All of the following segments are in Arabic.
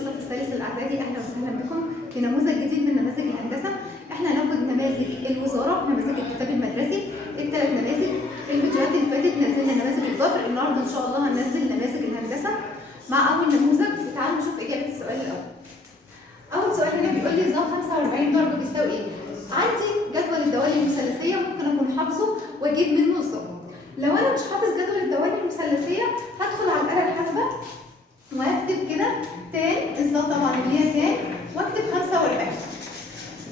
الصف الثالث الاعدادي، اهلا وسهلا بكم في نموذج جديد من نماذج الهندسه. احنا هناخد نماذج الوزاره، نماذج الكتاب المدرسي، الثلاث نماذج. الفيديوهات اللي فاتت نزلنا نماذج الجبر، النهارده ان شاء الله هننزل نماذج الهندسه مع اول نموذج. تعالوا نشوف اجابه السؤال الاول. اول سؤال هنا بيقول لي نظام 45 درجه بيساوي ايه؟ عندي جدول الدوال المثلثيه ممكن اكون حافظه واجيب منه الظبط. لو انا مش حافظ جدول الدوال المثلثيه هدخل على الآلة الحاسبة واكتب كده تان الظا طبعا اللي هي تان، واكتب 45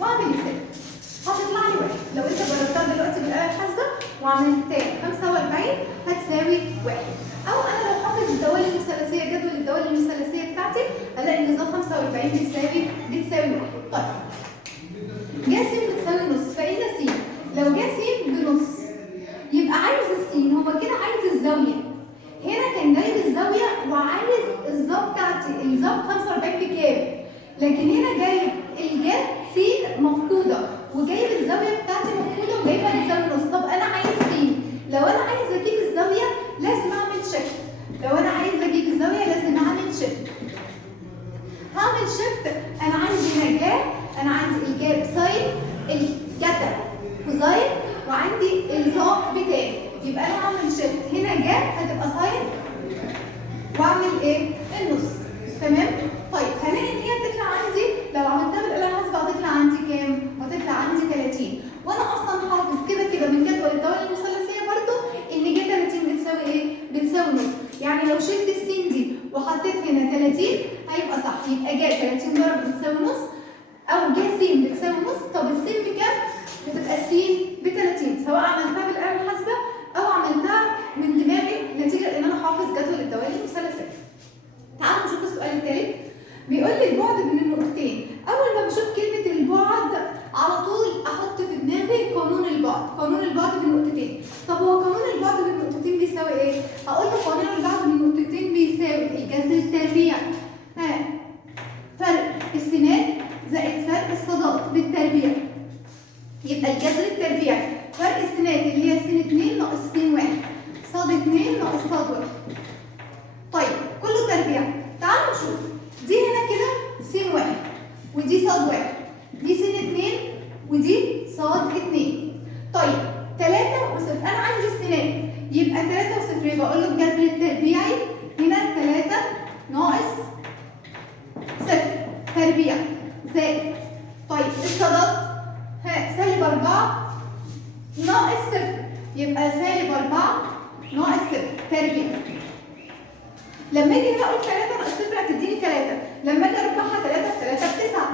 واعمل مثال هتطلع لي واحد. لو انت جربتها دلوقتي بالآلة الحاسبة وعملت تان 45 هتساوي واحد. او انا لو حافظ الدوال المثلثيه، جدول الدوال المثلثيه بتاعتي، هلاقي ان ظا 45 بتساوي واحد. طيب ج س بتساوي نص، فإن س لو ج س بنص يبقى عايز السين، هو كده عايز الزاويه. هنا كان جايب الزاويه وعايز الظا بتاعتي، الظا 45 بكام؟ لكن هنا جايب الج س مفقوده وجايب الزاويه بتاعتي مفقوده وجايبها بتساوي نص. طب انا عايز سين، لو انا عايز اجيب الزاويه لازم اعمل شيفت. لو انا عايز اجيب الزاويه لازم اعمل شيفت. هعمل شيفت، انا عندي هنا جاب، انا عندي الجاب ساين، الجتا كوزاين، وعندي الظا بتاعي. يبقى انا هعمل شيفت، هنا جاب هتبقى ساين واعمل ايه؟ النص. تمام؟ طيب هلاقي ان هي هتطلع عندي لو عملتها بالآلة الحاسبة هتطلع عندي كام؟ هتطلع عندي 30. وانا اصلا حافظ كده من جدول الدوال المثلثيه برضو ان ج 30 بتساوي ايه؟ بتساوي نص. يعني لو شلت السين دي وحطيت هنا 30 هيبقى صح. يبقى ج 30 درجه بتساوي نص، او ج س بتساوي نص. طب السين بكام؟ بتبقى السين ب 30، سواء عملتها بالآلة الحاسبة او عملتها من دماغي نتيجه ان انا حافظ جدول الدوال المثلثيه. تعالوا نشوف السؤال الثالث. بيقول لي البعد بين النقطتين. اول ما بشوف كلمه البعد على طول احط في دماغي قانون البعد، قانون البعد بين النقطتين. طب هو قانون البعد بين النقطتين بيساوي ايه؟ هقول له قانون البعد بين النقطتين بيساوي الجذر التربيع فرق السينات زائد فرق الصادات بالتربيع. يبقى الجذر التربيع فرق السينات اللي هي س 2 ناقص س 1، صاد 2 ناقص صاد 1. طيب كله تربيع. تعالوا نشوف دي هنا كده س 1 ودي صاد 1، دي س 2 ودي صاد 2. طيب 3 و0 انا عندي السينات، يبقى 3 و0 يبقى اقول له الجذر التربيعي هنا 3 ناقص 0 تربيع زائد. طيب الصادات سالب 4 ناقص 0، يبقى سالب 4 ناقص 0 تربيع. لما اجي هنا اقول 3 ناقص 0 هتديني 3، لما اجي اربعها 3 في 3 ب 9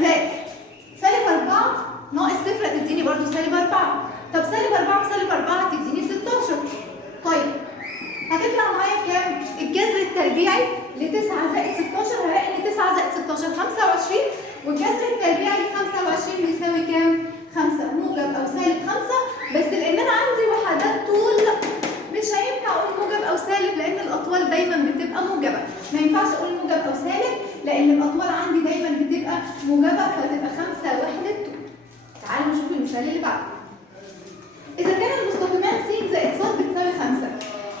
زائد سالب 4 ناقص 0 هتديني برضه سالب 4. طب سالب 4 في سالب 4 هتديني 16. طيب هتطلع معايا كام؟ الجذر التربيعي ل 9 زائد 16 هلاقي ان 9 زائد 16 25، والجذر التربيعي ل 25 بيساوي كام؟ 5 موجب او سالب 5. بس لان انا عندي وحدات طول مش هينفع اقول موجب او سالب، لان الاطوال دايما بتبقى موجبه. ما ينفعش اقول موجب او سالب لان الاطوال عندي دايما بتبقى موجبه، فتبقى 5 وحده طول. تعالوا نشوف المثال اللي بعده. اذا كان المستقيمان س زائد ص بتساوي 5،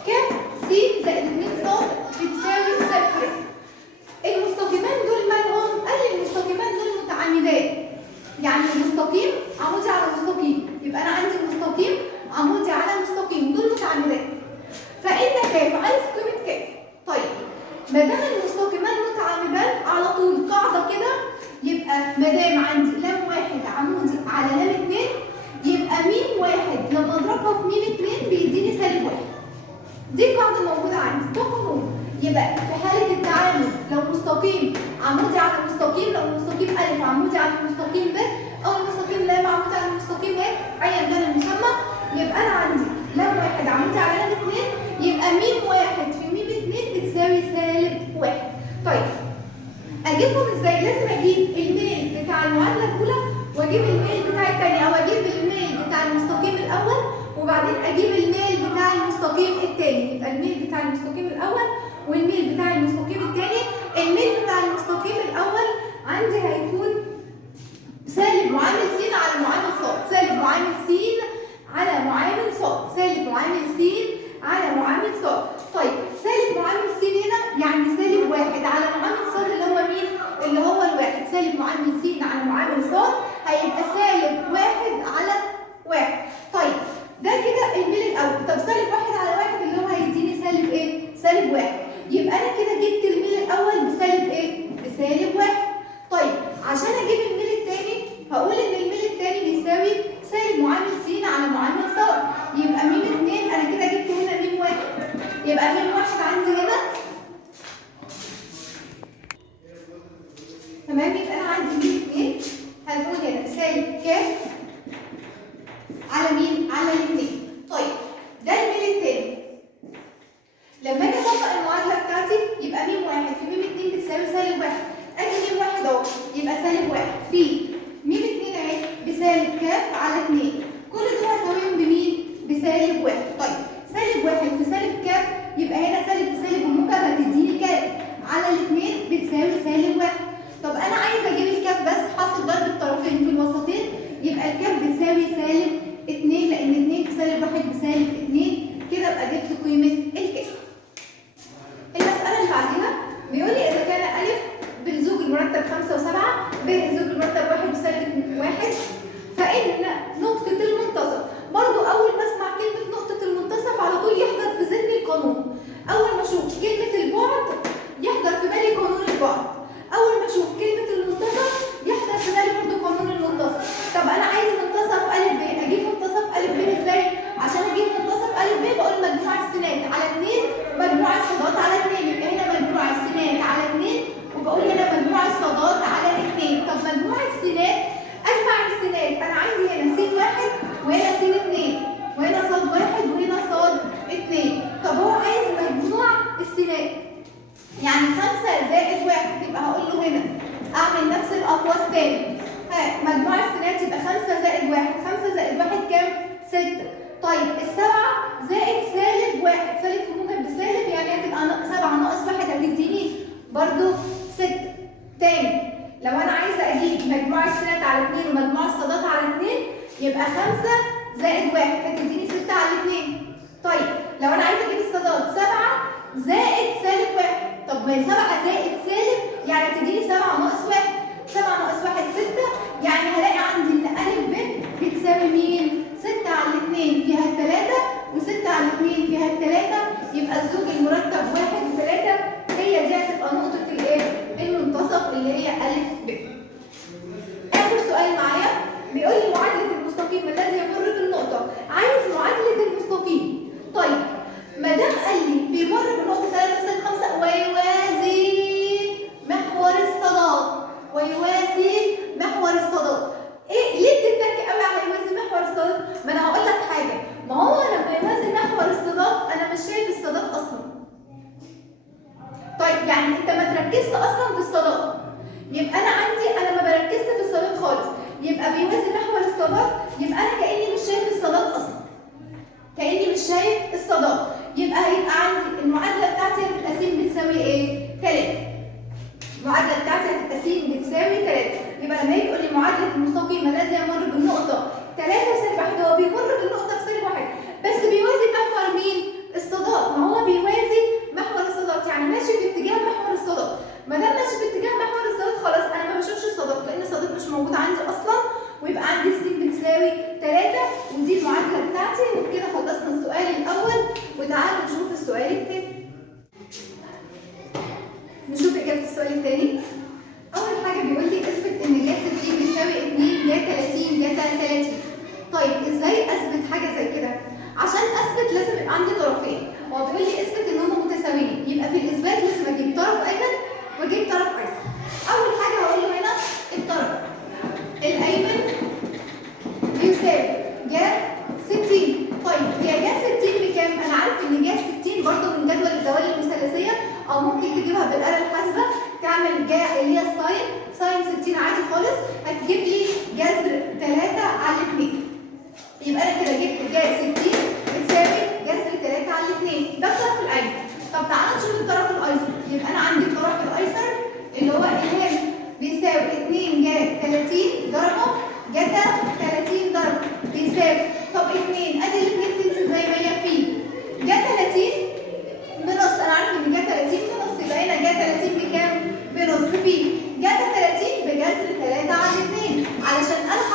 كام س زائد 2 ص بتساوي 0. المستقيمان دول مالهم؟ قال لي المستقيمان دول متعامدان، يعني المستقيم عمودي على مستقيم، يبقى انا عندي المستقيم عمودي على مستقيم، دول متعامدان. فإن كاف عايز قيمة كاف. طيب ما دام المستقيمان متعامدان على طول قاعدة كده، يبقى ما دام عندي لام واحد عمودي على لام 2 يبقى ميم واحد لما اضربها في ميم 2 بيديني سالب 1. دي قاعدة موجودة عندي، ده قانون. يبقى في حالة التعامد لو مستقيم عمودي على مستقيم، لو المستقيم أ عمودي على المستقيم ب، أو المستقيم ل عمودي على المستقيم ا، أيا كان المسمى، يبقى أنا عندي لام واحد عمودي على لام 2 يبقى ميم واحد في ميم 2 بتساوي سالب 1. طيب أجيبهم إزاي؟ لازم أجيب الميل بتاع المعادلة الأولى وأجيب الميل بتاع الثانية، أو أجيب الميل بتاع المستقيم الأول وبعدين أجيب الميل بتاع المستقيم الثاني. يبقى الميل بتاع المستقيم الأول والميل بتاع المستقيم الثاني. الميل بتاع المستقيم الأول عندي هيكون سالب معامل س على معامل ص، سالب معامل س على معامل ص، سالب معامل س على معامل ص. طيب سالب معامل س هنا يعني سالب 1 على معامل هيبقى سالب 1/1. طيب ده كده الميل الاول. طب سالب 1/1 اللي هو هيديني سالب ايه؟ سالب 1. يبقى انا كده جبت الميل الاول بسالب ايه؟ بسالب 1. طيب عشان اجيب الميل الثاني هقول ان الميل الثاني بيساوي سالب معامل س على معامل ص. يبقى م 2 انا كده جبت هنا م 1. يبقى م 1 عندي هنا تمام. يبقى انا عندي م 2 هنقول هنا سالب ك على مين؟ على الاثنين. طيب ده الميل الثاني. لما اجي اطبق المعادله بتاعتي يبقى م 1 في م 2 بتساوي سالب 1. اجي م 1 اهو يبقى سالب 1 في م 2 اهي بسالب ك على 2. كل دول هساويهم بمين؟ بسالب 1. طيب سالب 1 في سالب ك يبقى هنا سالب في سالب الموجب هتديني ك على الاثنين بتساوي سالب 1. طب انا عايزه اجيب الكاف بس حاصل ضرب الطرفين في الوسطين يبقى الكاف بتساوي سالب 2 لان 2 في سالب 1 بسالب 2. كده ابقى جبت قيمه الكاف. المساله اللي بعديها بيقول لي اذا كان ا بالزوج المرتب 5 و7 ب الزوج المرتب 1 بسالب 1 فان نقطه المنتصف. برضو اول ما اسمع كلمه نقطه المنتصف على طول يحضر في ذهني القانون. اول ما اشوف كلمه البعد يحضر في بالي قانون البعد. اول ما اشوف كلمه المنتصف يحضر في بالي برضو قانون المنتصف. طب انا عايز منتصف ا ب اجيب منتصف ا ب ازاي؟ عشان اجيب منتصف ا ب بقول مجموع السينات على 2 مجموع الصادات على 2. يبقى هنا مجموع السينات على 2 وبقول هنا مجموع الصادات على 2. طب مجموع السينات اجمع السينات انا عندي هنا س 1 وهنا س 2 وهنا ص 1 وهنا ص 2. طب هو عايز مجموع السينات يعني 5 زائد 1 يبقى هقول له هنا اعمل نفس الاقواس تاني. مجموع السينات يبقى 5 زائد 1. 5 زائد 1 كام؟ 6. طيب السبعة زائد سالب 1. سالب في موجب بسالب يعني هتبقى 7 ناقص 1 هتديني برضو 6. تاني لو انا عايزه اجيب مجموع السينات على 2 ومجموع الصادات على 2 يبقى 5 زائد 1 هتديني 6 على 2. طيب لو انا عايزه اجيب الصادات 7 زائد سالب 1. طب ما 7 زائد سالب يعني هتديني 7 ناقص 1. 7 ناقص 1 6 يعني هلاقي عندي ان ا ب بتساوي مين؟ 6 على 2 فيها 3 و6 على 2 فيها 3. يبقى الزوج المرتب 1 و3 هي دي هتبقى نقطه الايه؟ المنتصف اللي هي ا ب. اخر سؤال معايا بيقول لي معادله المستقيم الذي يمر بالنقطه. عايز معادله المستقيم. طيب ما دام قال لي بيمر بنقطه 3 سالب 5 ويوازي محور الصادات. ويوازي محور الصادات. ايه ليه بتتك قوي على يوازي محور الصادات؟ ما انا هقول لك حاجه. ما هو لما يوازي محور الصادات انا مش شايف الصادات اصلا. طيب يعني انت ما تركزش اصلا في الصادات. يبقى انا ما بركزش في الصادات خالص. يبقى بيوازي محور الصادات يبقى انا كاني مش شايف الصادات اصلا. كاني مش شايف الصادات. يبقى هيبقى عندي المعادله بتاعتي هتبقى س بتساوي ايه؟ 3. المعادله بتاعتي هتبقى س بتساوي 3. يبقى لما يجي يقول لي معادله المستقيم الذي يمر بالنقطه 3 سالب 1 هو بيمر بالنقطه بسالب 1 بس بيوازي محور مين؟ الصادات. ما هو بيوازي محور الصادات يعني ماشي في اتجاه محور الصادات. ما دام ماشي في اتجاه محور الصادات خلاص انا ما بشوفش الصادات لان الصادات مش موجود عندي اصلا. ويبقى عندي س بتساوي 3 ودي المعادله بتاعتي. وبكده خلصنا السؤال الاول وتعالوا نشوف السؤال الثاني. نشوف اجابه السؤال الثاني. اول حاجه بيقول لي اثبت ان ج 60 بيساوي 2 ج 30 ج 30. طيب ازاي اثبت حاجه زي كده؟ عشان اثبت لازم يبقى عندي طرفين. هو بيقول لي اثبت ان هم متساويين. يبقى في الاثبات لازم اجيب طرف ايمن واجيب طرف ايسر. اول حاجه هقول له هنا الطرف الايمن بيساوي ج 60. طيب يا ج 60 بكام؟ انا عارف ان ج 60 برضه من جدول الدوال المثلثيه او ممكن تجيبها بالاله الحاسبه تعمل ج اللي هي ساين 60 عادي خالص هتجيب لي جذر 3 على 2. يبقى انا كده جبت ج 60 بتساوي جذر 3 على 2. ده الطرف الايمن. طب تعالى نشوف الطرف الايسر. يبقى انا عندي الطرف الايسر اللي هو الهام بيساوي 2 ج 30 ضربه جتا 30 ضرب بيساوي. طب 2 ادي الاثنين تنزل زي ما هي في ج 30 بنص. انا عارف ان ج 30 بنص يبقى هنا ج 30 بكام؟ بنص في ج 30 بجذر 3 على 2 علشان الحق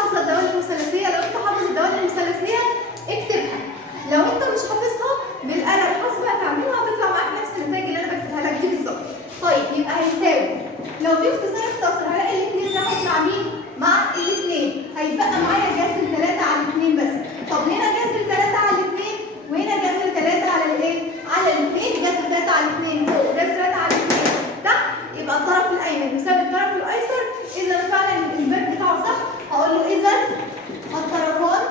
لو في اختصار اختصر هلاقي الاثنين راحت مع مين؟ مع الاثنين، هيتبقى معايا جذر 3 على 2 بس. طب هنا جذر 3 على 2 وهنا جذر 3 على الايه؟ على الاثنين، جذر 3 على 2 فوق جذر 3 على 2 تحت، يبقى الطرف الايمن يساوي الطرف الايسر. اذا فعلا الاثبات بتاعه صح، هقول له اذا الطرفان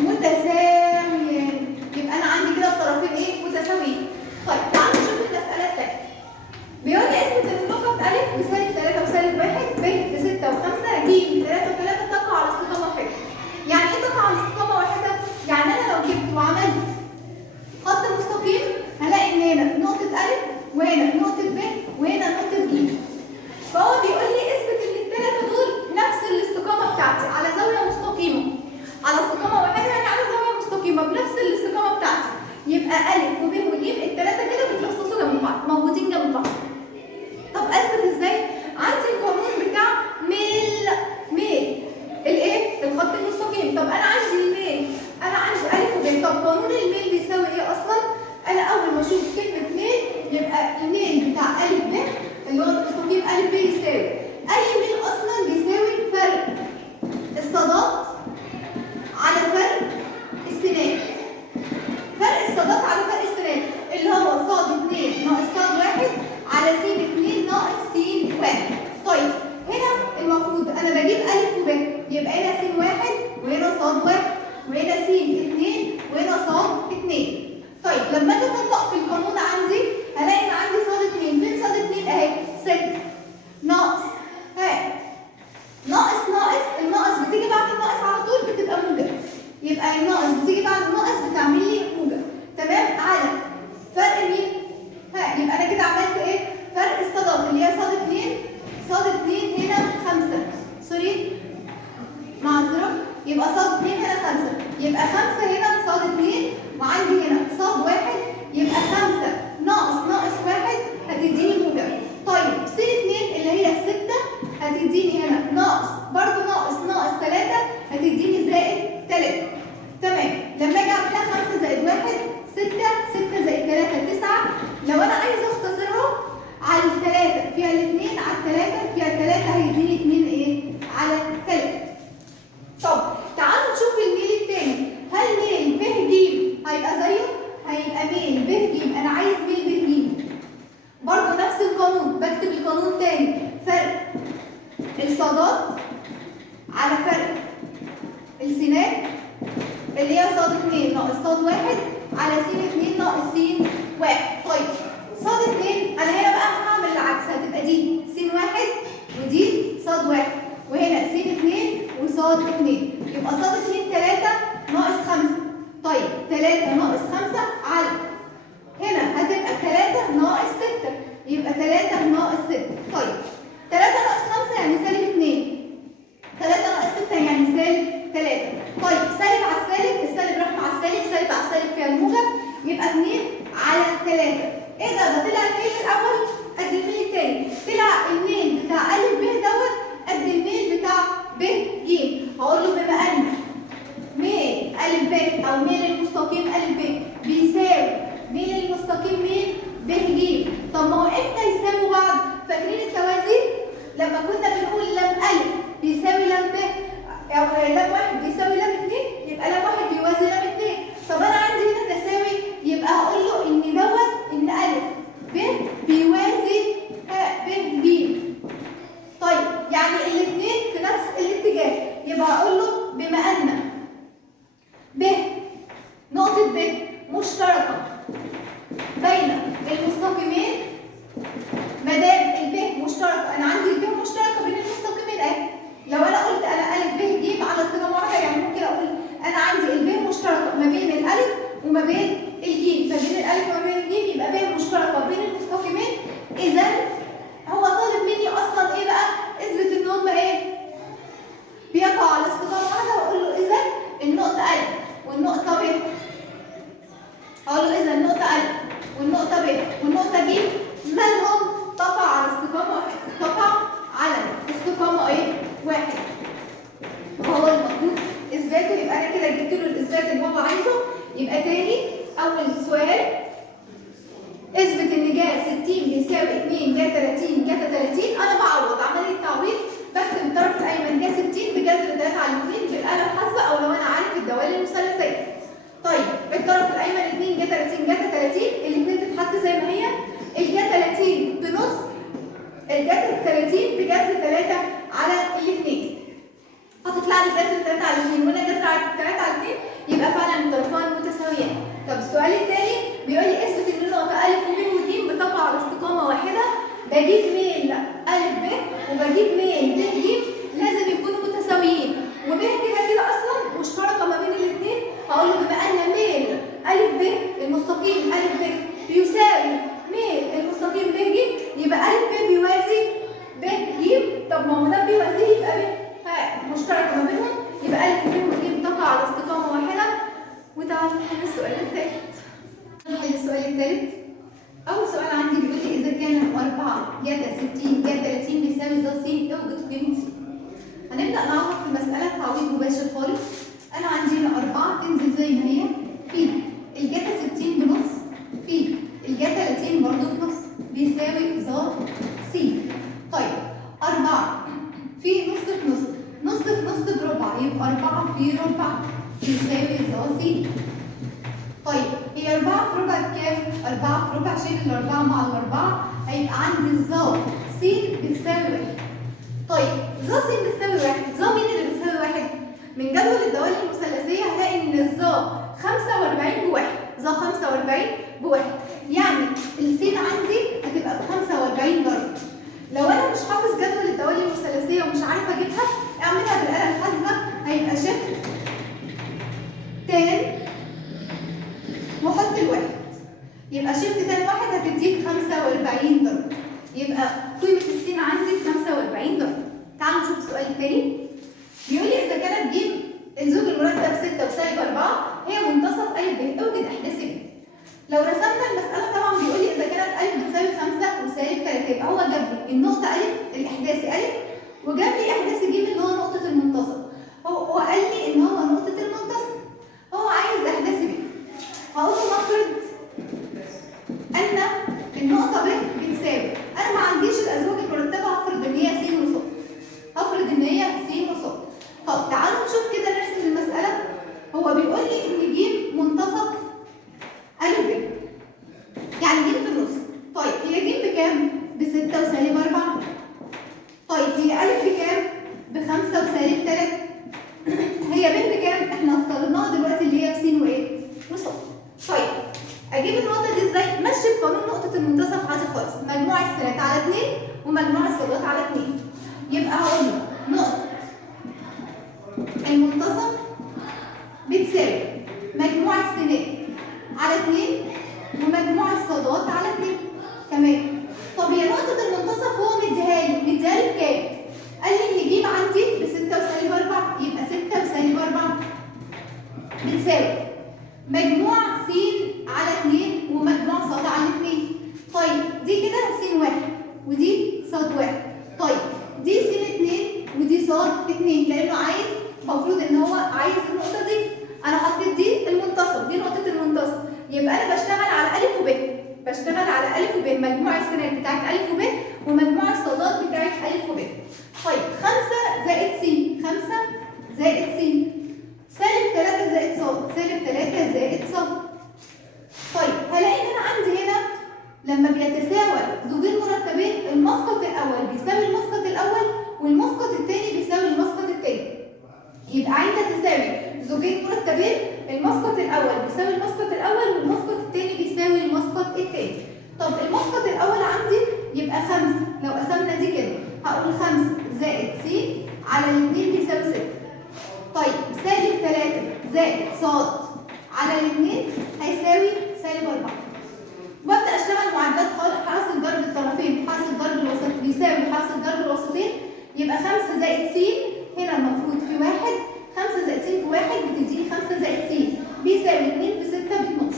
متساويان، يبقى انا عندي كده الطرفين ايه؟ متساويين. طيب تعالوا نشوف المساله الثانيه. بيقول لي اثبت ان نقط ا بسالب 3 وسالب 1 ب ب6 و5 ج ب3 و3 تقع على استقامه واحده. يعني ايه تقع على استقامه واحده؟ يعني انا لو جبت وعملت خط مستقيم هلاقي ان هنا نقطه ا وهنا نقطه ب وهنا نقطه ج. فهو بيقول لي اثبت ان الثلاثه دول نفس الاستقامه بتاعتي على زاويه مستقيمه، على استقامه واحده يعني على زاويه مستقيمه بنفس الاستقامه بتاعتي. يبقى ا وب وج الثلاثه كده بيترصصوا جنب بعض، موجودين جنب بعض. طب اثبت ازاي؟ عندي القانون بتاع ميل الايه؟ الخط المستقيم. طب انا عندي الميل، انا عندي ا وب. طب قانون الميل بيساوي ايه اصلا؟ انا اول ما اشوف كلمه ميل يبقى الميل بتاع ا ب اللي هو المستقيم ا ب يساوي اي ميل اصلا بيساوي فرق الصادات على فرق السنان. فرق الصادات على فرق السنان اللي هو صاد 2 ناقص صاد 1 على س 2 ناقص س 1. طيب هنا المفروض انا بجيب ا وب، يبقى هنا س 1 وهنا صاد 1 وهنا س 2 وهنا صاد 2. طيب لما اجي اطبق في القانون عندي هلاقي ان عندي صاد 2. فين صاد 2 اهي؟ 6 ناقص ناقص الناقص بتيجي بعد الناقص على طول بتبقى موجب، يبقى الناقص بتيجي بعد الناقص بتعمل لي موجب، تمام؟ على فرق مين؟ يبقى انا كده عملت ايه؟ فرق الصادات اللي هي صاد 2. صاد 2 هنا 5 سوري معذره، يبقى صاد 2 هنا 5، يبقى 5 هنا صاد 2 وعندي هنا صاد 1، يبقى 5 ناقص 1 هتديني موجب. طيب س 2 اللي هي 6 هتديني هنا ناقص برضو ناقص 3 هتديني زائد 3. تمام. لما اجي اعملها 5 زائد 1 6 زائد 3 9. لو انا عايزه اختصرها على الثلاثه فيها الاثنين على الثلاثه فيها الثلاثه هيديني 2 ايه؟ على 3. طب تعالوا نشوف الميل الثاني. هل ميل ب ج هيبقى زيه؟ هيبقى ميل ب ج. انا عايز ميل ب ج برضه نفس القانون، بكتب القانون تاني. فرق الصادات على فرق السنان اللي هي صاد 2 ناقص صاد 1 على س 2 ناقص س 1. طيب صاد 2 انا هنا بقى هعمل العكس، هتبقى دي س 1 ودي صاد 1 وهنا س 2 وصاد 2، يبقى صاد 2 3 ناقص 5. طيب 3 ناقص 5 على هنا هتبقى 3 ناقص 6، يبقى 3 ناقص 6. طيب 3 ناقص 5 يعني سالب 2، 3 ناقص 6 يعني سالب 3. طيب سالب على السالب، السالب راح مع السالب، سالب على السالب فيها الموجب، يبقى 2 على 3. ايه ده طلع الميل الاول قد الميل الثاني، طلع الميل بتاع ا ب دوت قد الميل بتاع ب ج. هقول له بما ان ميل ا ب او ميل المستقيم ا ب بيساوي ميل المستقيم ميل ب ج. طب ما هو امتى يساووا بعض؟ فاكرين التوازي؟ لما كنا بنقول لم ا بيساوي لم ب او لم 1 بيساوي لم 2، يبقى لم 1 بيوازي لم 2. طب انا عندي هنا تساوي، يبقى هقول له ان دوت ان ا ب بيوازي ب ج. طيب يعني الاثنين في نفس الاتجاه، يبقى هقول له بما ان ب نقطة ب مشتركة بين المستقيمين، ما دام الب مشتركة، انا عندي الب مشتركة بين المستقيمين اهي. لو انا قلت انا ا ب ج على استقامة واحدة يعني ت بيساوي 2 جا 30 جا 30، انا بعوض عمليه تعويض، بكتب الطرف الايمن جا 60 بجذر 3 على 2 بالاله الحاسبه او لو انا عارف الدوال المثلثيه. طيب الطرف الايمن 2 جا 30 جا 30، الاثنين تتحط زي ما هي، الجا 30 بنص الجا 30 بجذر 3 على الاثنين، هتطلع لي جذر 3 على 2 وهنا جذر 3 على 2، يبقى فعلا الطرفان متساويان. طب السؤال الثاني بيقول لي اثبت ان النقطه ا وب وج بتقع على استقامه واحده، بجيب ميل ا ب وبجيب ميل ب ج لازم يكونوا متساويين، وب كده اصلا مشتركه ما بين الاثنين، هقول له بما ان ميل ا ب المستقيم ا ب بيساوي ميل المستقيم ب ج، يبقى ا ب بيوازي ب ج. طب ما هو ده بيوازيه يبقى ب مشتركه ما بينهم، يبقى ا ب وج بتقع على استقامه واحده. وتعالوا نحل السؤال الثالث. نحل السؤال الثالث. أول سؤال عندي بيقول لي إذا كان 4 جا 60 جا 30 بيساوي ز س اوجد قيمة س. هنبدأ نعوض في المسألة تعويض مباشر خالص. أنا عندي هنا 4 تنزل زي ما هي، في الجا 60 بنص، في الجا 30 برضه بنص، بيساوي ز س. طيب 4 في نص في نص، نص في نص بربع، يبقى 4 في ربع بيساوي ز س. طيب هي 4 في ربع بكام؟ 4 في ربع، شيل الأربعة مع الأربعة هيبقى عندي ز س بتساوي 1. طيب ز س بتساوي 1، ز مين اللي بتساوي 1؟ من جدول الدوال المثلثية هلاقي إن الز 45 بواحد، ز 45 بواحد، يعني السين عندي هتبقى ب 45 درجة. لو أنا مش حافظ جدول الدوال المثلثية ومش عارفة أجيبها، اعملها بالآلة الحاسبة، هيبقى شكل تان وحط الواحد، يبقى شيفت تاني واحد هتديك 45 درجة، يبقى قيمة السين عندي 45 درجة. تعالوا نشوف السؤال التاني. بيقول لي إذا كانت ج الزوج المرتب 6 وسالب 4 هي منتصف أ ب اوجد أحداث ب. لو رسمنا المسألة طبعا بيقول لي إذا كانت أ بتساوي 5 وسالب 3، يبقى هو جاب لي النقطة أ الإحداثي أ وجاب لي إحداث ج اللي هو نقطة المنتصف. هو قال لي إن هو نقطة المنتصف، هو عايز إحداث ب. هقول له نفرض ان النقطه ب بتساوي، انا ما عنديش الازواج المرتبه، هفرض ان هي س وص، هفرض ان هي س وص. طب تعالوا نشوف كده نرسم المساله. هو بيقول لي ان ج منتصف ا ب، يعني ج في النص. طيب هي ج بكام؟ ب 6 وسالب 4. طيب هي ا بكام؟ ب 5 وسالب 3. هي ب بكام؟ احنا افترضناها دلوقتي اللي هي ب س وايه؟ وص. طيب اجيب النقطه دي ازاي؟ ماشي بقانون نقطه المنتصف عادي خالص، مجموع السينات على 2 ومجموع الصادات على 2. يبقى هقول له نقطه المنتصف بتساوي مجموع السينات على 2 ومجموع الصادات على 2. تمام. طب هي نقطه المنتصف هو مديها لي بكام؟ قال لي ان ج عندي ب 6 وسالب 4، يبقى 6 وسالب 4 بتساوي مجموع س على 2 ومجموع ص على 2. طيب دي كده س 1 ودي ص 1. طيب دي س 2 ودي ص 2، لانه عايز، المفروض ان هو عايز النقطه دي. انا حطيت دي المنتصف، دي نقطه المنتصف، يبقى انا بشتغل على ا وب، بشتغل على ا وب، مجموع السينات بتاعت ا وب ومجموع الصادات بتاعت ا وب. طيب 5 زائد س، 5 زائد س سالب 3 زائد ص، سالب 3 زائد ص. طيب هلاقي ان انا عندي هنا لما بيتساوى زوجين مرتبين المسقط الاول بيساوي المسقط الاول والمسقط الثاني بيساوي المسقط الثاني. يبقى عند تساوي زوجين مرتبين المسقط الاول بيساوي المسقط الاول والمسقط الثاني بيساوي المسقط الثاني. طب المسقط الاول عندي يبقى 5، لو قسمنا دي كده هقول 5 زائد س على 2 بيساوي 6. طيب سالب 3 زائد ص على 2 هيساوي سالب 4. وابدا اشتغل معادلات حاصل ضرب الطرفين، حاصل ضرب الوسط بيساوي حاصل ضرب الوسطين، يبقى 5 زائد س هنا المفروض في 1، 5 زائد س في 1 بتديني 5 زائد س بيساوي 2 في 6 ب 12.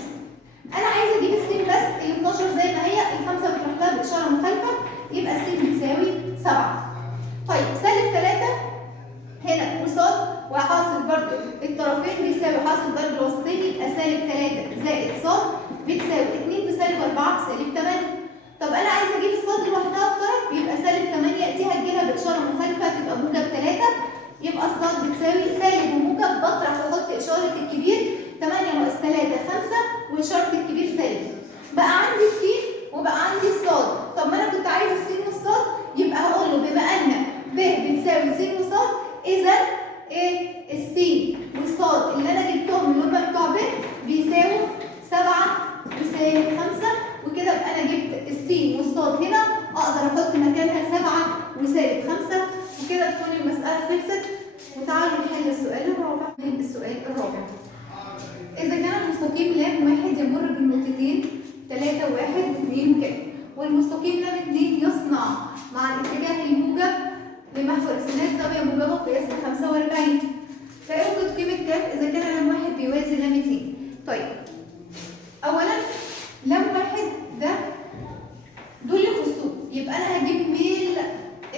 انا عايزه اجيب الس بس، ال 12 زي ما هي، ال 5 بتروح لها باشاره مخالفه، يبقى الس بتساوي 7. طيب سالب 3 هنا وصاد وحاصل برضو الطرفين بيساوي حاصل ضرب الوسطين، يبقى سالب 3 زائد ص بتساوي 2 في سالب 4 سالب 8. طب انا ص بتساوي سالب وموجب، بطرح واحط اشاره الكبير 8 ناقص 3 5 واشاره الكبير سالب. بقى عندي س وبقى عندي ص. طب ما انا كنت عايزه س والص، يبقى هقول له بما ان ب بتساوي س وص، اذا ايه الس والص اللي انا جبتهم اللي هم بتوع ب بيساووا 7 وسالب 5، وكده ابقى انا جبت الس والص هنا اقدر احط مكانها 7 وسالب 5، وكده تكون المساله خلصت. وتعالوا نحل السؤال الرابع. السؤال الرابع: إذا كان المستقيم لام واحد يمر بالنقطتين 3 و1 و2 وكده، والمستقيم لام 2 يصنع مع الاتجاه الموجب لمحور السينات زاوية موجبة قياس 45، فاوجد قيمة كاف إذا كان لام واحد بيوازي لام 2. طيب، أولاً لام واحد ده دول يخصوه، يبقى أنا هجيب ميل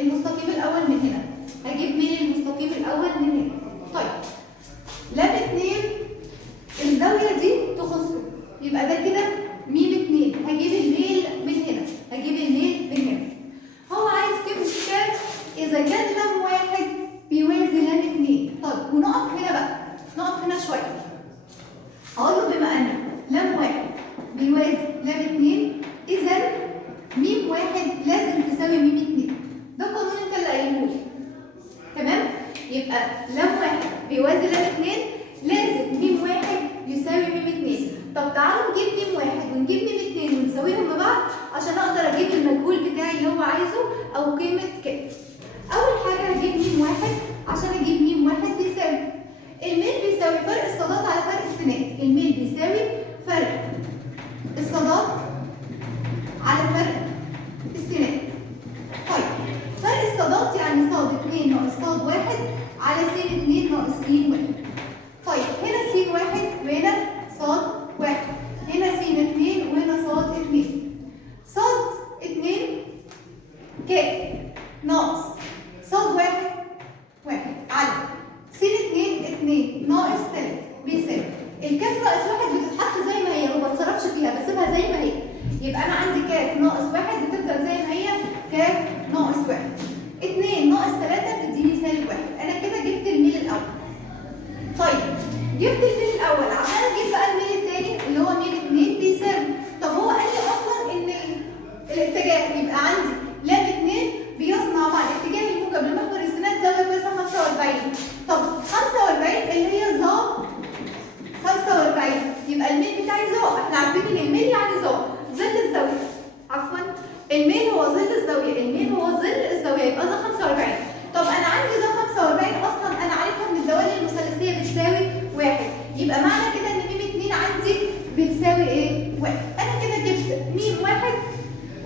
المستقيم الأول من هنا، هجيب ميل المستقيم الأول من هنا. طيب، لام 2 الزاوية دي تخصه، يبقى ده كده م 2، هجيب الميل من هنا، هجيب الميل من هنا. هو عايز قيمة كاف إذا كان لام واحد بيوازي لام 2. طب ونقف هنا بقى، نقف هنا شوية. هقول له بما أن لام واحد بيوازي لام 2، إذا م واحد لازم تساوي م 2. ده قانون أنت اللي قايله لي. تمام؟ يبقى لام واحد بيوازي لام 2 لازم م واحد يساوي م 2. طب تعالوا نجيب م واحد ونجيب م 2 ونساويهم ببعض عشان اقدر اجيب المجهول بتاعي اللي هو عايزه او قيمه كاف. اول حاجه هجيب م واحد عشان اجيب م واحد بيساوي الميل بيساوي فرق الصادات على فرق السينات. الميل بيساوي فرق الصادات على فرق السينات. طيب، فرق الصادات يعني ص 2 ناقص ص 1 على س 2 ناقص س 1. طيب، هنا س 1 وهنا ص 1، هنا س 2 وهنا ص 2. ص 2 كاف ناقص ص 1 1 على س 2 2 ناقص 3 بيساوي الكاف ناقص 1 بتتحط زي ما هي، ما بتصرفش فيها، بسيبها زي ما هي. يبقى انا عندي كاف ناقص 1 بتفضل زي ما هي، كاف ناقص 1. 2 ناقص 3 تديني سالب 1. انا كده جبت الميل الاول. طيب، جبت الميل الاول، عشان اجيب بقى الميل الثاني اللي هو ميل 2 بيساوي. طب هو قال لي اصلا ان الاتجاه يبقى عندي لام 2 بيصنع مع الاتجاه الموجب لمحور السينات زاويه قياسها 45. طب 45 اللي هي ظ 45، يبقى الميل بتاعي ظ. احنا عارفين ان الميل يعني ظ ظل الزاويه، عفوا الميل هو ظل الزاويه، الميل هو ظل الزاويه، يبقى ظ 45. طب انا عندي ظ 45 اصلا انا عارفها من الدوال المثلثيه بتساوي 1، يبقى معنى كده ان م 2 عندي بتساوي ايه؟ 1. انا كده جبت م 1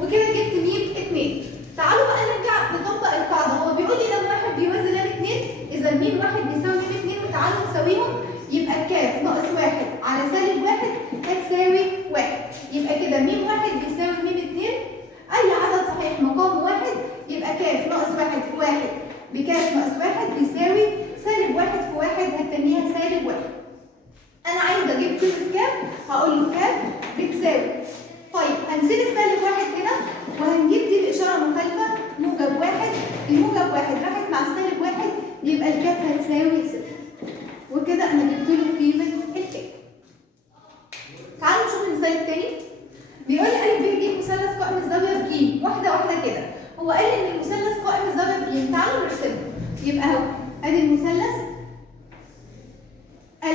وكده جبت م 2. تعالوا بقى نرجع نطبق القاعده. هو بيقول لي لام 1 بيوازي لام 2، اذا م 1 بيساوي م 2، وتعالوا نساويهم. يبقى الكاف ناقص 1 على سالب 1 هتساوي 1. يبقى كده م 1 بيساوي م 2. اي عدد صحيح مقامه 1 يبقى كاف ناقص 1 في 1 بكاف ناقص 1 بيساوي سالب 1 في 1 هتنيها سالب 1. انا عايزه اجيب قيمه كاف، هقول له كاف بتساوي. طيب، هنسيب السالب 1 هنا وهنجيب دي باشاره مخالفه، موجب 1. الموجب 1 راحت مع السالب 1، يبقى الكاف هتساوي 0. وكده انا جبت له قيمه الكاف. تعالوا نشوف المثال الثاني. بيقول لي ا ب ج مثلث قائم الزاويه في ج، واحده واحده كده. هو قال لي ان المثلث قائم الزاويه في ج، تعالوا نرسمه. يبقى اهو ادي المثلث ا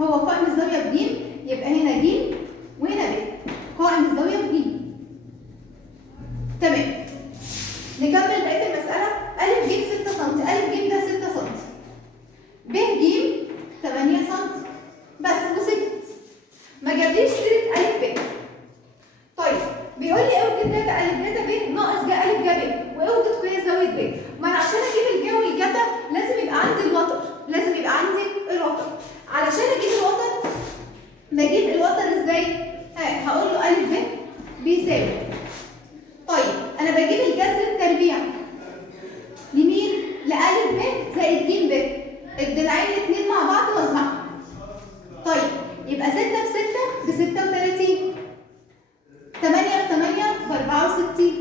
هو قائم الزاويه في ج، يبقى هنا ج وهنا ب قائم الزاويه في ج. تمام، نكمل بقيه المساله. ا ج 6 سم، ا ج ده 6 سم، ب ج 8 سم بس وسكت، ما جابليش سيره ا ب. طيب، بيقول لي اوجد داتا ا داتا ب ناقص ج ا ج ب، واوجد قياس زاويه ب. ما انا عشان اجيب الجا والجتا لازم يبقى عندي الوتر، لازم يبقى عندي الوتر. علشان اجيب الوتر بجيب الوتر ازاي؟ هقول له ا ب بيساوي. طيب، انا بجيب الجذر التربيع لمين؟ لأ ب زائد ج ب، الضلعين الاثنين مع بعض واجمعهم. طيب، يبقى 6 في 6 ب 36، 8 في 8 ب 64.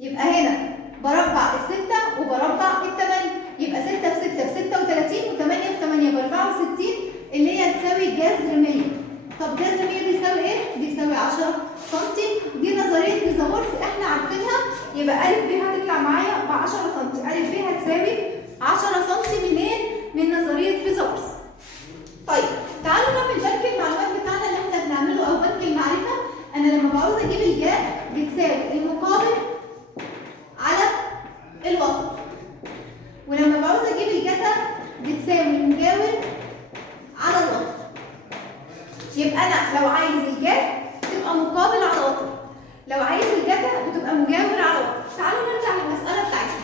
يبقى هنا بربع ال6 وبربع ال8، يبقى 6 في 6 ب يبقى أ ب هتطلع معايا ب 10 سم. أ ب هتساوي 10 سم منين؟ من نظرية فيثاغورس. طيب تعالوا نعمل بنك المعلومات بتاعنا اللي احنا بنعمله او بنك المعرفة. أنا لما بعوز أجيب الجاء بتساوي المقابل على الوتر، ولما بعوز أجيب الجتا بتساوي المجاور على الوتر. يبقى أنا لو عايز الجاء تبقى مقابل على وتر، لو عايز الجتا بتبقى مجاور على وتر. تعالوا نرجع للمسألة بتاعتنا.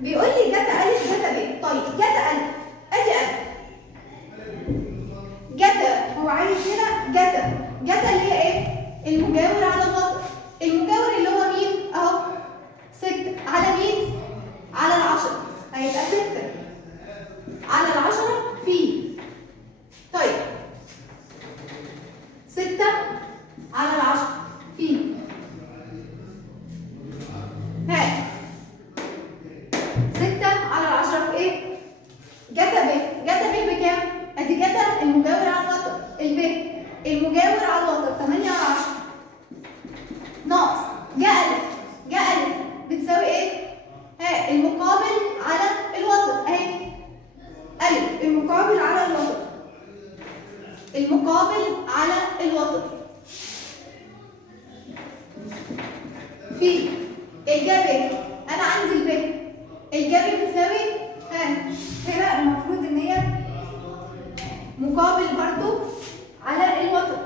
بيقول لي جتا أ جتا ب. طيب جتا أ أدي أ جتا، هو عايز هنا جتا اللي هي إيه؟ المجاور على الوتر. المجاور اللي هو مين؟ أهو 6 على مين؟ على ال10، هيبقى 6 على ال10 في. طيب 6 على ال10 في ها 6 على ال10 في ايه؟ جتا ب بكام؟ ادي جتا المجاور على الوتر، الب المجاور على الوتر 8 على 10 ناقص جا أ بتساوي ايه؟ ها المقابل على الوتر اهي. أ المقابل على الوتر، المقابل على الوتر في الجا ب. انا عندي الجا ب بتساوي هنا المفروض ان هي مقابل برضو على الوتر.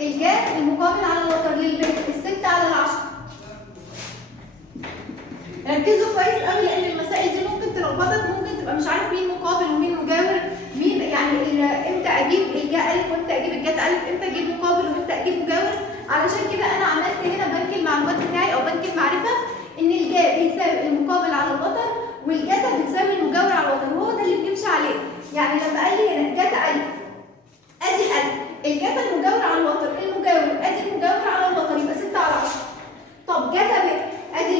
الجا المقابل على الوتر للب 6 على ال10. ركزوا كويس قوي لان المسائل دي ممكن تلخبطك، ممكن تبقى مش عارف مين مقابل ومين مجاور، مين يعني امتى اجيب الجاء أ وامتى اجيب الجتا أ، امتى اجيب مقابل وامتى اجيب مجاور. علشان كده انا عملت هنا بنك المعلومات بتاعي او بنك المعرفه ان الجاء بيساوي المقابل على الوتر والجتا بتساوي المجاور على الوتر، وهو ده اللي بنمشي عليه. يعني لما قال لي هنا جتا أ ادي أ الجتا المجاور على الوتر، المجاور ادي المجاور على الوتر يبقى 6 على 10. طب جتا ب ادي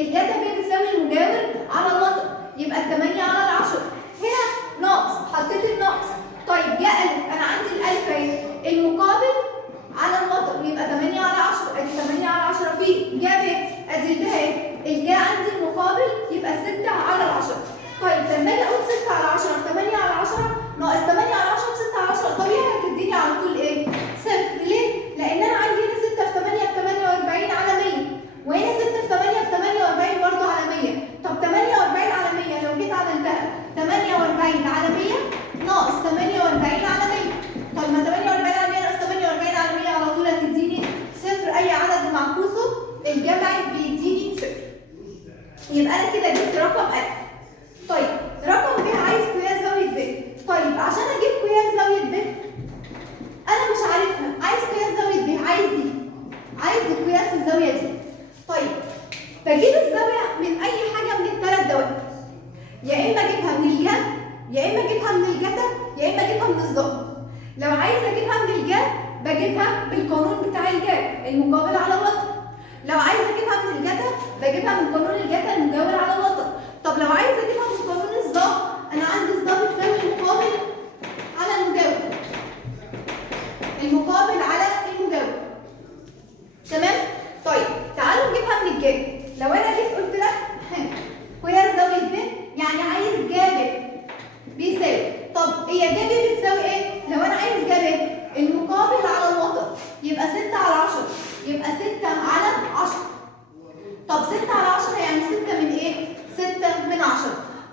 الجتا ب بتساوي المجاور على الوتر يبقى 8 على ال10. هنا ناقص، حطيت الناقص. طيب جاء أ انا عندي الالف اهي المقابل على الوتر يبقى 8 على 10 ادي 8 على 10 في جا ب ادي الب اهي الجا عندي المقابل يبقى 6 على 10. طيب لما اجي اقول 6 على 10 في 8 على 10 ناقص 8 على 10 في 6 على 10 طبيعي هتديني على طول ايه؟ صفر. ليه؟ لان انا عندي هنا 6 في 8 ب 48 على 100 وهنا 6 في 8 ب 48 برضه على 100. طب 48 على 100 لو جيت عملتها 48 على 100 ناقص 48 على 100. طيب ما 48 على 100 ناقص 48 على 100 على طول هتديني صفر. اي عدد معكوسه الجمعي بيديني صفر. يبقى انا كده جبت رقم أ. طيب رقم ب عايز قياس زاويه ب. طيب عشان اجيب قياس زاويه ب انا مش عارفها، عايز قياس زاويه ب، عايز قياس الزاويه دي. طيب بجيب الزاويه من اي حاجه من الثلاث دوائر، يا اما اجيبها من الجا يا اما اجيبها من الجتا يا اما اجيبها من الظابط. لو عايز اجيبها من الجا بجيبها بالقانون بتاع الجا المقابل على الوتر. لو عايز اجيبها من الجتا بجيبها من قانون الجتا المجاور على الوتر. طب لو عايز اجيبها من قانون الظابط انا عندي الظابط بتساوي المقابل على المجاور، المقابل على المجاور. تمام؟ طيب تعالوا نجيبها من الجا. لو انا جيت قلت لك قياس زاويه ب يعني عايز جا ب بيساوي، طب هي جا ب بتساوي ايه؟ لو انا عايز جا ب المقابل على الوتر يبقى 6 على 10 يبقى 6 على 10. طب 6 على 10 يعني 6 من ايه؟ 6 من 10.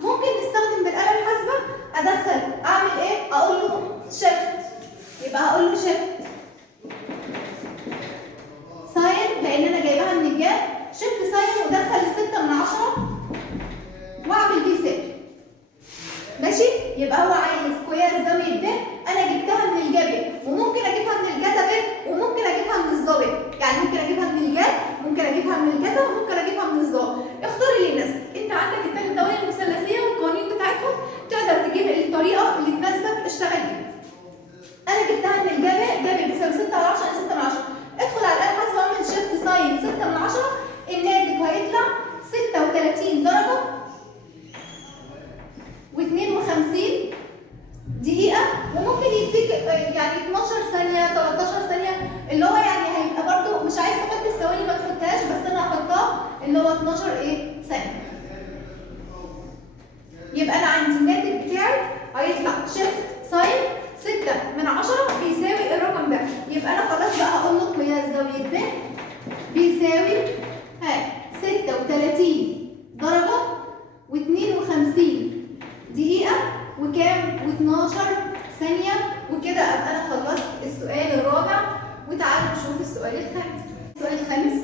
ممكن نستخدم بالآلة الحاسبة ادخل اعمل ايه؟ اقول له شيفت، يبقى هقول له شيفت ساين لان انا جايبها من الجا، شيفت ساين ودخل ال6 من 10 واعمل دي صفر. ماشي؟ يبقى هو عايز قياس زاويه ب انا جبتها من الجا ب وممكن اجيبها من الجتا ب وممكن اجيبها من الظابط. يعني ممكن اجيبها من الجا ممكن اجيبها من الجتا وممكن اجيبها من الظابط. اختاري اللي يناسبك. انت عندك الثلاث دوائر المثلثيه والقوانين بتاعتهم تقدر تجيب الطريقه اللي تناسبك اشتغل بيها. انا جبتها من الجا ب، جا ب بتساوي 6 على 10 6 من 10. ادخل على الآلة الحاسبة واعمل شيفت ساين 6 من 10 الناتج هيطلع 36 درجة و52 دقيقة. وممكن يديك يعني 12 ثانية 13 ثانية اللي هو يعني هيبقى برضو مش عايز تحط الثواني ما تحطهاش، بس انا هحطها اللي هو هو 12 ثانية. يبقى أنا عندي الناتج بتاعي هيطلع شيفت ساين 6/10 بيساوي الرقم ده. يبقى أنا خلاص بقى هقول لكم يا زاوية ب بيساوي 36 درجة و52 دقيقة وكام؟ و12 ثانية. وكده أبقى أنا خلصت السؤال الرابع. وتعالوا نشوف السؤال الخامس. السؤال الخامس: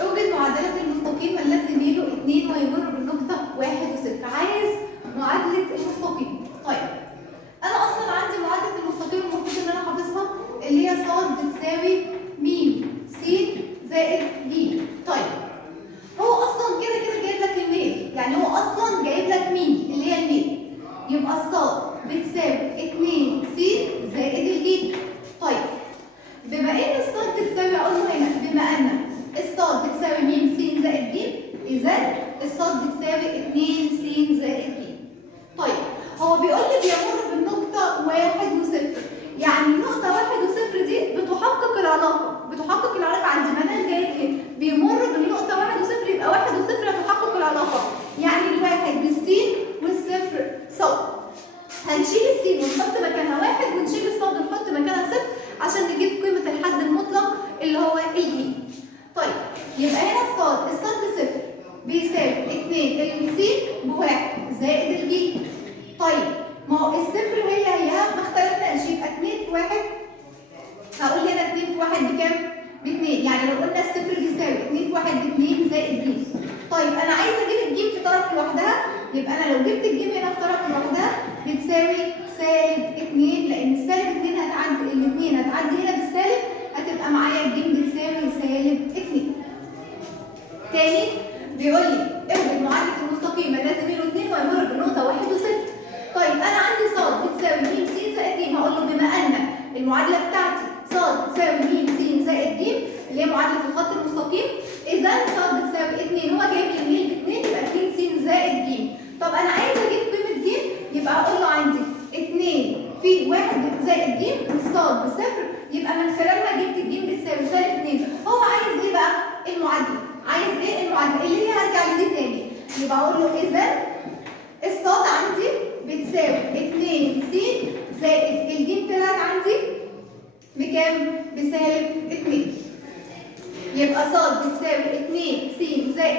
اوجد معادلة المستقيم الذي ميله 2 ويمر بالنقطة 1 و0. عايز معادلة المستقيم. طيب أنا أصلا عندي معادلة المستقيم المفروض إن أنا حافظها، اللي هي ص بتساوي م س زائد ج. طيب هو أصلا كده جايب لك الميل، يعني هو أصلا جايب لك مين اللي هي الميل، يبقى ص بتساوي 2 س زائد الج. طيب بما إن الص بتساوي، أقول له هنا بما أن الصاد بتساوي م س زائد ج، إذا الصاد بتساوي 2 س زائد ج. طيب هو بيقول لي بيمر بالنقطة 1 و0، يعني النقطة 1 و0 دي بتحقق العلاقة عندي. ما أنا جايب إيه؟ بيمر بالنقطة 1 و0، يبقى 1 و0 هتحقق العلاقة، يعني الواحد بالسين والصفر صاد. هنشيل السين ونحط مكانها 1 ونشيل الصاد ونحط مكانها 0 عشان نجيب قيمة الحد المطلق اللي هو الج. طيب يبقى هنا الصاد ب0 بيساوي 2 س ب1 زائد الج. طيب ما هو الصفر هي ما اختلفناش، يبقى 2 في 1. هقول هنا 2 في 1 بكام؟ ب2. يعني لو قلنا الصفر بيساوي 2 في 1 ب2 زائد ج. طيب انا عايزه اجيب الجيم في طرف لوحدها، يبقى انا لو جبت الجيم هنا في طرف لوحدها بتساوي -2، لان -2 هتعدي، الاثنين هتعدي هنا بالسالب، هتبقى معايا الجيم بتساوي -2. تاني بيقول لي اوجد معادلة المستقيم الذي ميله 2 ويمر بالنقطة 1 و0. طيب انا عندي ص بتساوي م س زائد ج، هقول له بما ان المعادلة بتاعتي ص بتساوي م س زائد ج اللي هي معادلة الخط المستقيم، اذا ص بتساوي 2، هو جايب لي الميل ب2 يبقى 2 س زائد ج. طب انا عايزه اجيب قيمة ج، يبقى اقول له عندي 2 في 1 زائد ج والصاد بصفر، يبقى من خلالها جبت الج بتساوي -2. هو عايز ايه بقى؟ المعادلة. عايز ايه المعادلة اللي هي هرجع لدي تاني، يبقى اقول له اذا الصاد عندي بتساوي 2 س زائد الج طلعت عندي بكام؟ ب-2. يبقى صاد بتساوي 2 س زائد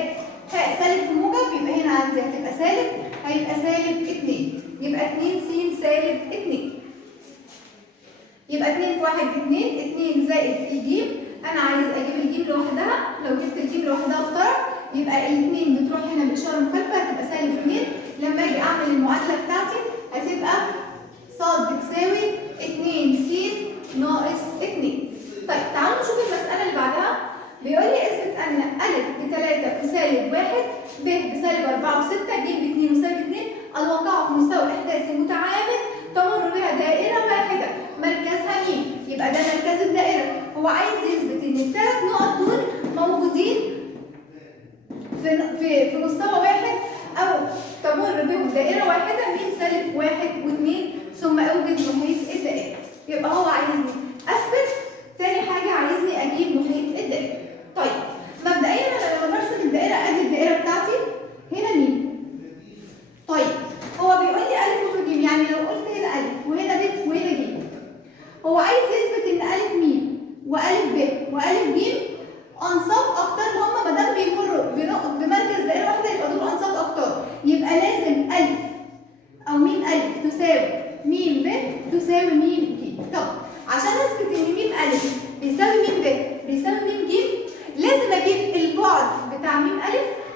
سالب في موجب، يبقى هنا عندي هتبقى سالب، هيبقى -2. يبقى 2 س -2. يبقى 2 في 1 ب2، 2 زائد الج. انا عايز اجيب الجيم لوحدها، لو جبت الجيم لوحدها في طرف يبقى الاثنين بتروح هنا باشاره مخالفه، هتبقى -2. لما اجي اعمل المعادله بتاعتي هتبقى ص بتساوي 2 س ناقص 2. طيب تعالوا نشوف المساله اللي بعدها. بيقول لي اثبت ان ا ب3 وسالب 1 ب بسالب 4 و6 ج ب2 وسالب 2 الواقعه في مستوى احداثي متعامد تمر بها دائره واحده مركزها م. يبقى ده مركز الدائره. هو عايز يثبت ان الثلاث نقط دول موجودين في مستوى واحد او تمر بهم دائره واحده م سالب 1 و2، ثم اوجد محيط الدائره. يبقى هو عايزني اثبت. تاني حاجه عايزني اجيب محيط الدائره. طيب مبدئيا انا لما برسم الدائره ادي الدائره بتاعتي هنا م. طيب هو بيقول لي ا وج، يعني لو قلت هنا ا وهنا ب وهنا ج، هو عايز يثبت ان ا م وأ ب وأ ج انصاف اكتر. هما ما دام بيمروا بمركز دائره واحده يبقى دول انصاف اكتر، يبقى لازم ا او م ا تساوي م ب تساوي م ج. طب عشان اثبت ان م ا بيساوي م ب بيساوي م ج لازم اجيب البعد بتاع م ا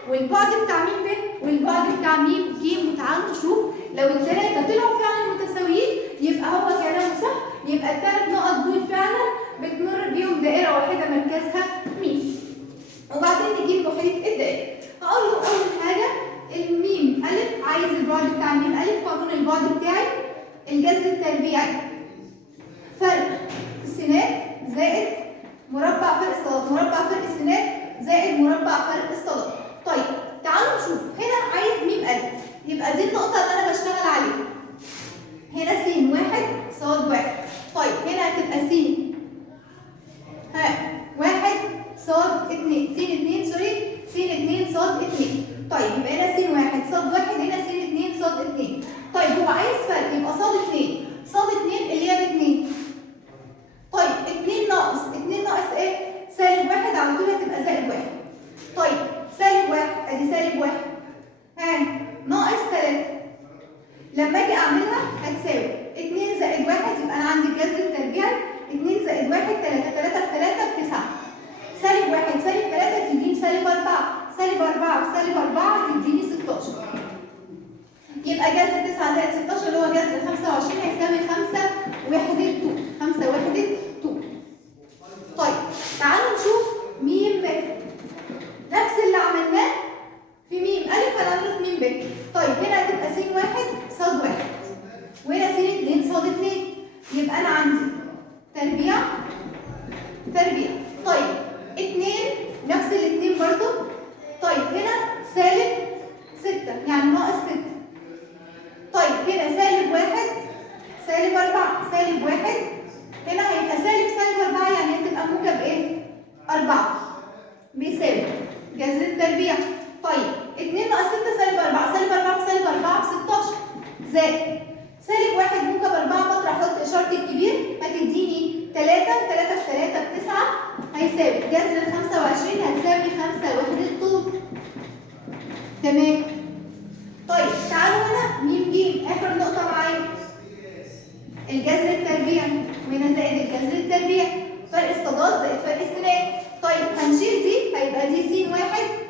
والبعد بتاع م ب والبعد بتاع م ج. وتعالوا نشوف لو الثلاثه طلعوا فعلا متساويين يبقى هو كلامه صح، يبقى الثلاث نقط دول فعلا بتمر بيهم دائره واحده مركزها م. وبعدين نجيب محيط الدائره. هقول له اول حاجه الميم ا عايز البعد بتاع الميم ا، قانون البعد بتاعي الجذر التربيعي فرق السينات زائد مربع فرق الصادات، مربع فرق السينات زائد مربع فرق الصادات. طيب تعالوا نشوف هنا عايز م ا، يبقى دي النقطه اللي انا بشتغل عليها. هنا س 1 ص 1. طيب هنا هتبقى س 1 ص 2 س 2 سوري س اعملها هتساوي 2 زائد 1 يبقى انا عندي الجذر التربيعي 2 زائد 1 3 3 في 3 ب 9 سالب 1 سالب 3 تديني سالب 4 سالب 4 في سالب 4 تديني 16 يبقى جذر 9 زائد 16 اللي هو جذر 25 هيساوي 5 وحدة طول 5 وحدة طول. طيب تعالوا نشوف ميم ب نفس اللي عملناه في ميم ألف هنعمله في ميم ب. طيب هنا هتبقى س 1 صاد 1 وهنا س 2 صاد 2 يبقى أنا عندي تربيع تربيع. طيب 2 نفس الاثنين برضو. طيب هنا سالب 6 يعني ناقص 6. طيب هنا سالب 1 سالب 4 سالب 1 هنا هيبقى سالب 4 يعني هتبقى موجب ايه؟ 4 بيساوي جذر التربيع. طيب 2 ناقص 6 سالب 4 سالب 4 في سالب 4 ب 16 زائد سالب 1 موجب 4 مطرح احط اشارة الكبير هتديني 3 3 في 3 ب 9 هيساوي جذر ال 25 هتساوي 5 وحدة طول. تمام. طيب تعالوا هنا ميم ج اخر نقطة معايا الجذر التربيعي وهنا زائد الجذر التربيعي فرق الصادات زائد فرق السينات. طيب هنشيل دي هيبقى دي س 1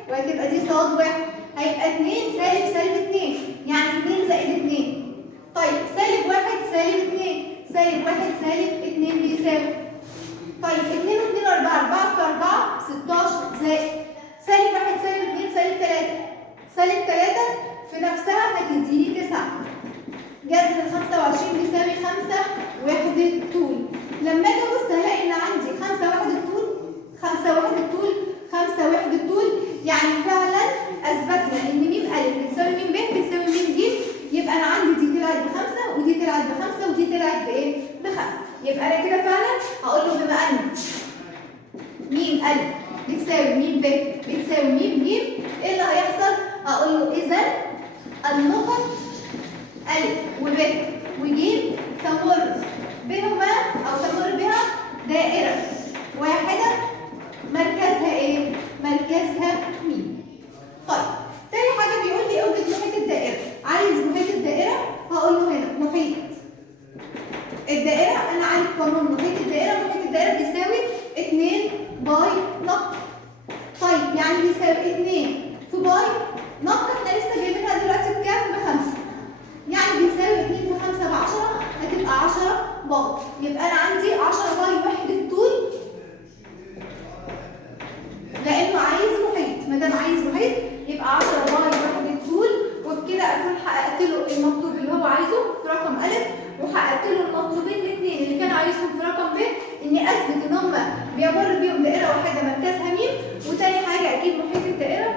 وهتبقى دي صاد 1 هيبقى 2 سالب سالب 2 يعني 2 زائد 2. طيب سالب 1 سالب 2 سالب 1 سالب 2 بيساوي طيب 2 و2 4 4 في 4 16 زائد سالب 1 سالب 2 سالب 3 سالب 3 في نفسها هتديني 9 جذر 25 بيساوي 5 وحدة طول. لما اجي ابص هلاقي ان عندي 5 وحدة طول 5 وحدة طول 5 وحدة طول يعني فعلا اثبتنا ان ميم أ بتساوي ميم ب بتساوي ميم ج. يبقى انا عندي دي طلعت ب5 ودي طلعت ب5 ودي طلعت بايه؟ ب5. يبقى انا كده فعلا هقول له بما ان ميم أ بتساوي ميم ب بتساوي ميم ج ايه اللي هيحصل؟ هقول له اذا النقط أ وب وج تمر بهما او تمر بها دائرة واحدة مركزها ايه؟ مركزها ميم. طيب تاني حاجة بيقول لي اوجد محيط الدائرة. عايز محيط الدائرة هقول له هنا محيط الدائرة انا عارف قانون محيط الدائرة. محيط الدائرة بيساوي 2 باي نقطة. طيب يعني بيساوي 2 في باي نقطة احنا لسه جايبينها دلوقتي بكام؟ ب5 يعني بيساوي 2 في 5 ب 10 هتبقى 10 باي. يبقى انا عندي 10 باي وحدة طول لانه عايز محيط. ما دام عايز محيط يبقى 10 باي وحدة طول وبكده اكون حققت له المطلوب اللي هو عايزه في رقم أ وحققت له المطلوبين الاثنين اللي كان عايزهم في رقم ب اني اثبت ان هم بيمر بيهم دائرة واحدة مركزها ميم وتاني حاجة اجيب محيط الدائرة.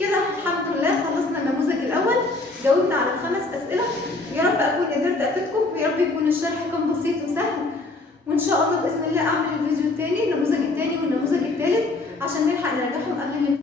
كده الحمد لله خلصنا النموذج الاول جاوبنا على ال5 اسئلة. يا رب اكون قدرت افيدكم ويا رب يكون الشرح كان بسيط وسهل وان شاء الله باذن الله اعمل الفيديو الثاني النموذج الثاني والنموذج الثالث عشان نلحق نراجعهم قبل